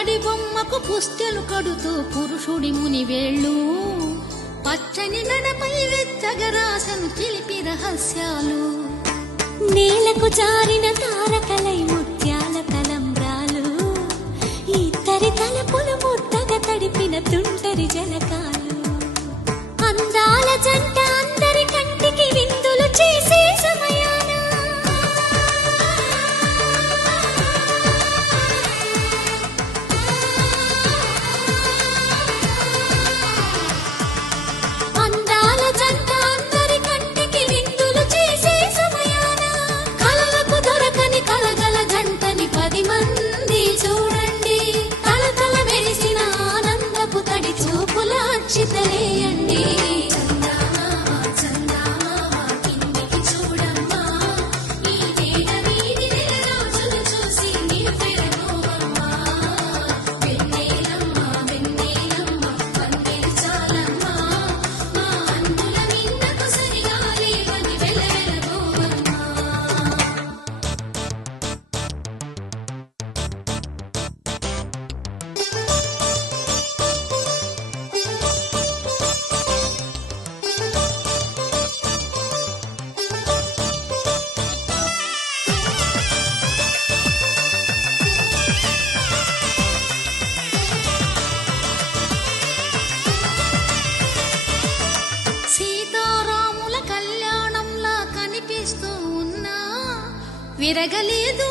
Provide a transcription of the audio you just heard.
పుత్తడి బొమ్మకు పుస్తెలు కడుతూ పురుషుడి ముని వేళ్ళు పచ్చని నడపై వెచ్చగరాసను చిలిపి రహస్యాలు నేలకు జారిన తారకలై ముత్యాల తలంబ్రాలు ఇద్దరి తలపులు ముద్దగా తడిపిన తుంటరి జలకాలు అందాల జంట అందరి కంటికి విందులు చేసే సమయాన అందాల జంట అందరి కంటికి విందులు చేసే సమయాన కలలకు దొరకని కలగల జంటని 10 మంది చూడండి కలకల మెరిసిన ఆనందపు తడి చూపుల అక్షితలేయండి సీతారాముల కళ్యాణంలా కనిపిస్తూ ఉన్నా విరగలేదు